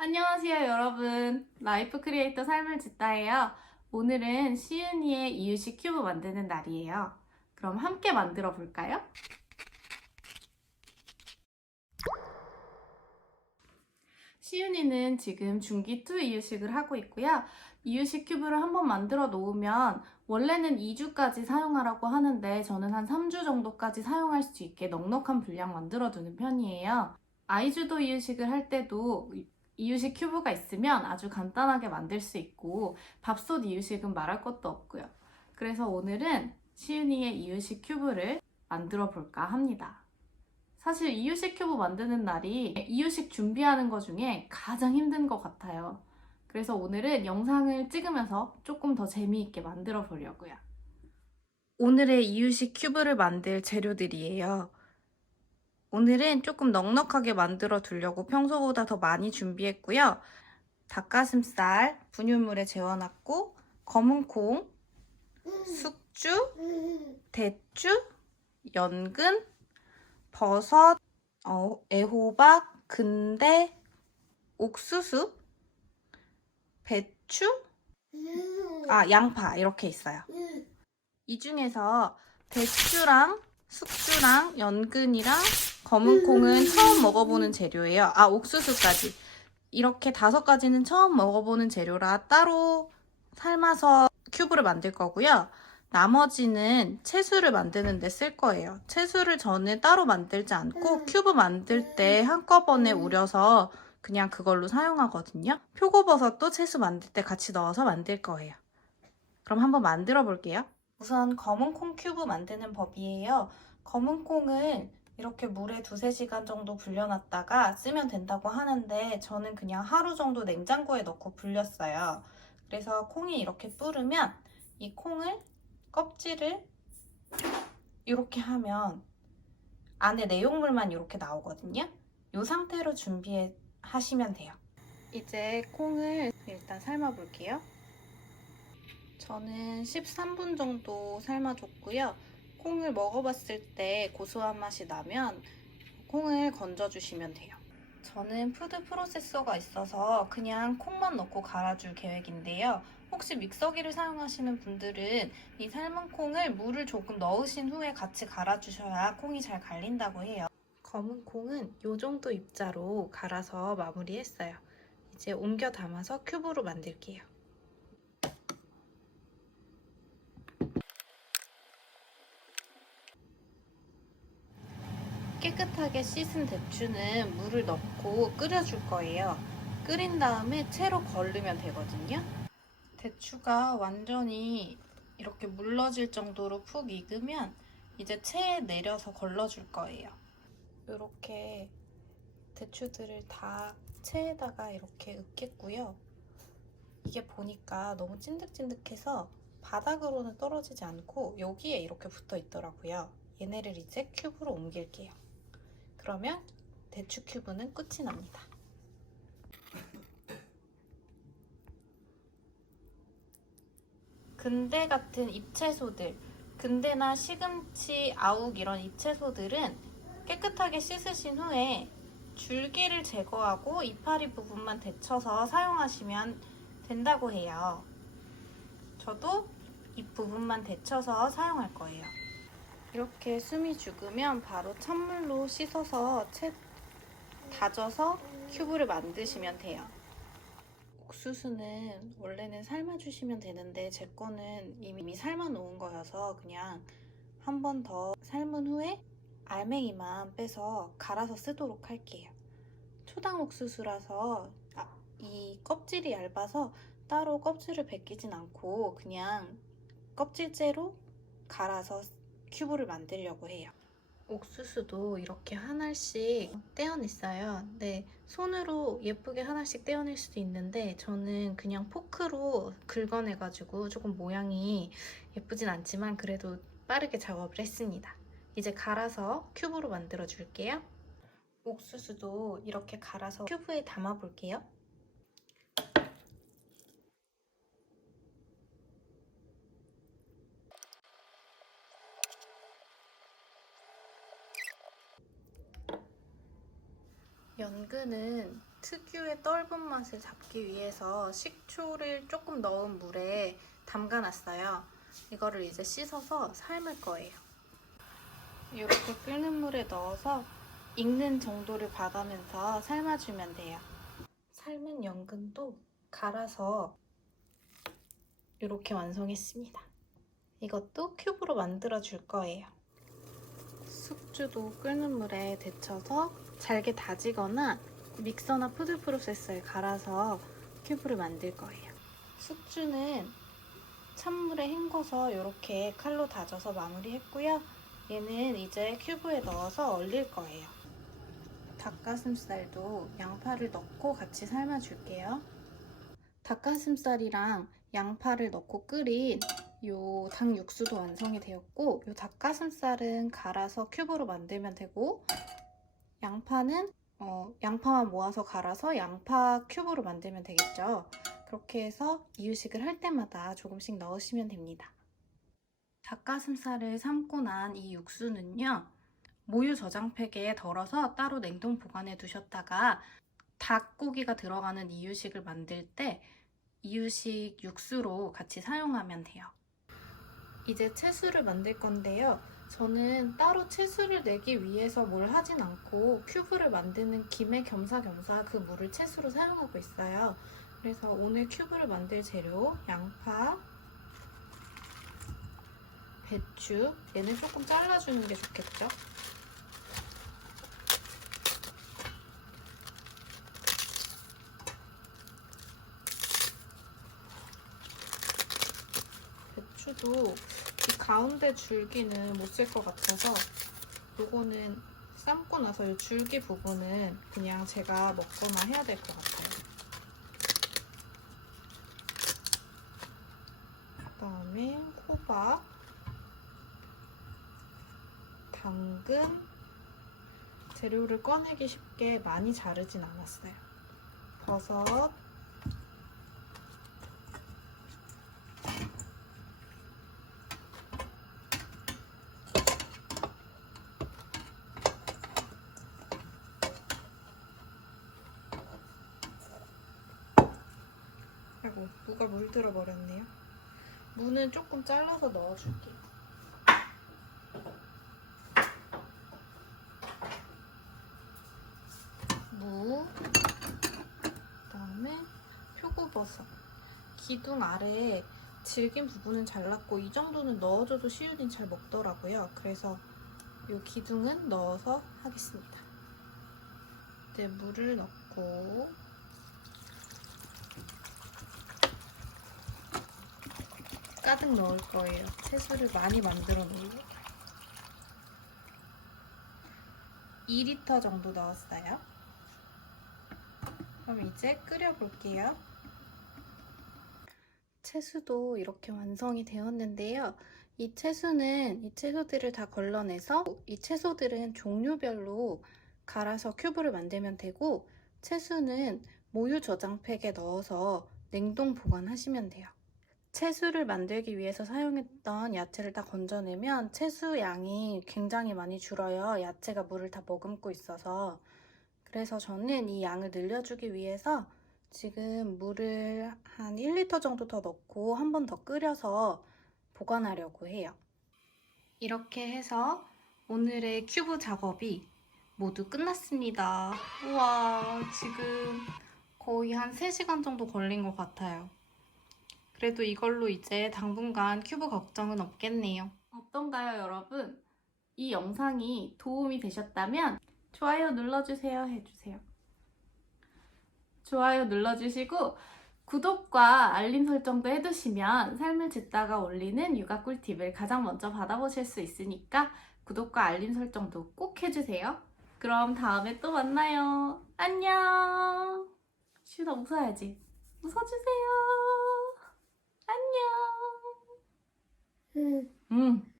안녕하세요, 여러분. 라이프 크리에이터 삶을 짓다예요. 오늘은 시은이의 이유식 큐브 만드는 날이에요. 그럼 함께 만들어 볼까요? 시은이는 지금 중기2 이유식을 하고 있고요. 이유식 큐브를 한번 만들어 놓으면 원래는 2주까지 사용하라고 하는데 저는 한 3주 정도까지 사용할 수 있게 넉넉한 분량 만들어 두는 편이에요. 아이주도 이유식을 할 때도 이유식 큐브가 있으면 아주 간단하게 만들 수 있고 밥솥 이유식은 말할 것도 없고요. 그래서 오늘은 시은이의 이유식 큐브를 만들어 볼까 합니다. 사실 이유식 큐브 만드는 날이 이유식 준비하는 것 중에 가장 힘든 것 같아요. 그래서 오늘은 영상을 찍으면서 조금 더 재미있게 만들어 보려고요. 오늘의 이유식 큐브를 만들 재료들이에요. 오늘은 조금 넉넉하게 만들어 두려고 평소보다 더 많이 준비했고요. 닭가슴살 분유물에 재워놨고, 검은 콩, 숙주, 대추, 연근, 버섯, 애호박, 근대, 옥수수, 배추, 양파 이렇게 있어요. 이 중에서 배추랑 숙주랑 연근이랑 검은 콩은 처음 먹어보는 재료예요. 옥수수까지. 이렇게 5가지는 처음 먹어보는 재료라 따로 삶아서 큐브를 만들 거고요. 나머지는 채수를 만드는 데 쓸 거예요. 채수를 저는 따로 만들지 않고 큐브 만들 때 한꺼번에 우려서 그냥 그걸로 사용하거든요. 표고버섯도 채수 만들 때 같이 넣어서 만들 거예요. 그럼 한번 만들어 볼게요. 우선 검은 콩 큐브 만드는 법이에요. 검은 콩을 이렇게 물에 2~3시간 정도 불려놨다가 쓰면 된다고 하는데 저는 그냥 하루 정도 냉장고에 넣고 불렸어요. 그래서 콩이 이렇게 불으면 이 콩을 껍질을 이렇게 하면 안에 내용물만 이렇게 나오거든요. 이 상태로 준비하시면 돼요. 이제 콩을 일단 삶아 볼게요. 저는 13분 정도 삶아줬고요. 콩을 먹어봤을 때 고소한 맛이 나면 콩을 건져주시면 돼요. 저는 푸드 프로세서가 있어서 그냥 콩만 넣고 갈아줄 계획인데요. 혹시 믹서기를 사용하시는 분들은 이 삶은 콩을 물을 조금 넣으신 후에 같이 갈아주셔야 콩이 잘 갈린다고 해요. 검은 콩은 이 정도 입자로 갈아서 마무리했어요. 이제 옮겨 담아서 큐브로 만들게요. 깨끗하게 씻은 대추는 물을 넣고 끓여줄 거예요. 끓인 다음에 채로 걸르면 되거든요. 대추가 완전히 이렇게 물러질 정도로 푹 익으면 이제 채에 내려서 걸러줄 거예요. 이렇게 대추들을 다 채에다가 이렇게 읊겠고요. 이게 보니까 너무 찐득찐득해서 바닥으로는 떨어지지 않고 여기에 이렇게 붙어 있더라고요. 얘네를 이제 큐브로 옮길게요. 그러면 대추 큐브는 끝이 납니다. 근대 같은 잎채소들, 근대나 시금치, 아욱 이런 잎채소들은 깨끗하게 씻으신 후에 줄기를 제거하고 이파리 부분만 데쳐서 사용하시면 된다고 해요. 저도 잎 부분만 데쳐서 사용할 거예요. 이렇게 숨이 죽으면 바로 찬물로 씻어서 다져서 큐브를 만드시면 돼요. 옥수수는 원래는 삶아주시면 되는데 제 거는 이미 삶아 놓은 거여서 그냥 한 번 더 삶은 후에 알맹이만 빼서 갈아서 쓰도록 할게요. 초당 옥수수라서 이 껍질이 얇아서 따로 껍질을 벗기진 않고 그냥 껍질째로 갈아서 큐브를 만들려고 해요. 옥수수도 이렇게 하나씩 떼어냈어요. 네, 손으로 예쁘게 하나씩 떼어낼 수도 있는데 저는 그냥 포크로 긁어내가지고 조금 모양이 예쁘진 않지만 그래도 빠르게 작업을 했습니다. 이제 갈아서 큐브로 만들어 줄게요. 옥수수도 이렇게 갈아서 큐브에 담아 볼게요. 연근은 특유의 떫은 맛을 잡기 위해서 식초를 조금 넣은 물에 담가놨어요. 이거를 이제 씻어서 삶을 거예요. 이렇게 끓는 물에 넣어서 익는 정도를 봐가면서 삶아주면 돼요. 삶은 연근도 갈아서 이렇게 완성했습니다. 이것도 큐브로 만들어 줄 거예요. 숙주도 끓는 물에 데쳐서 잘게 다지거나 믹서나 푸드 프로세서에 갈아서 큐브를 만들 거예요. 숙주는 찬물에 헹궈서 이렇게 칼로 다져서 마무리했고요. 얘는 이제 큐브에 넣어서 얼릴 거예요. 닭가슴살도 양파를 넣고 같이 삶아줄게요. 닭가슴살이랑 양파를 넣고 끓인 요 닭 육수도 완성이 되었고, 요 닭가슴살은 갈아서 큐브로 만들면 되고, 양파는 양파만 모아서 갈아서 양파 큐브로 만들면 되겠죠. 그렇게 해서 이유식을 할 때마다 조금씩 넣으시면 됩니다. 닭가슴살을 삶고 난 이 육수는요, 모유 저장팩에 덜어서 따로 냉동 보관해 두셨다가 닭고기가 들어가는 이유식을 만들 때 이유식 육수로 같이 사용하면 돼요. 이제 채수를 만들 건데요. 저는 따로 채수를 내기 위해서 뭘 하진 않고 큐브를 만드는 김에 겸사겸사 그 물을 채수로 사용하고 있어요. 그래서 오늘 큐브를 만들 재료, 양파, 배추, 얘는 조금 잘라주는 게 좋겠죠? 배추도 이 가운데 줄기는 못 쓸 것 같아서 요거는 삶고 나서 이 줄기 부분은 그냥 제가 먹거나 해야 될 것 같아요. 그다음에 호박, 당근, 재료를 꺼내기 쉽게 많이 자르진 않았어요. 버섯, 아이고, 무가 물들어 버렸네요. 무는 조금 잘라서 넣어줄게요. 무, 그다음에 표고버섯. 기둥 아래에 질긴 부분은 잘랐고 이 정도는 넣어줘도 시윤이 잘 먹더라고요. 그래서 이 기둥은 넣어서 하겠습니다. 이제 물을 넣고 가득 넣을 거예요. 채소를 많이 만들어 놓으려고. 2리터 정도 넣었어요. 그럼 이제 끓여볼게요. 채소도 이렇게 완성이 되었는데요. 이 채소들을 다 걸러내서 이 채소들은 종류별로 갈아서 큐브를 만들면 되고, 채소는 모유 저장팩에 넣어서 냉동 보관하시면 돼요. 채소를 만들기 위해서 사용했던 야채를 다 건져내면 채소 양이 굉장히 많이 줄어요. 야채가 물을 다 머금고 있어서. 그래서 저는 이 양을 늘려주기 위해서 지금 물을 한 1리터 정도 더 넣고 한 번 더 끓여서 보관하려고 해요. 이렇게 해서 오늘의 큐브 작업이 모두 끝났습니다. 우와, 지금 거의 한 3시간 정도 걸린 것 같아요. 그래도 이걸로 이제 당분간 큐브 걱정은 없겠네요. 어떤가요, 여러분? 이 영상이 도움이 되셨다면 좋아요 눌러주세요 해주세요. 좋아요 눌러주시고 구독과 알림 설정도 해두시면 삶을 짓다가 올리는 육아 꿀팁을 가장 먼저 받아보실 수 있으니까 구독과 알림 설정도 꼭 해주세요. 그럼 다음에 또 만나요. 안녕. 시우나 웃어야지. 웃어주세요. 안녕. 응.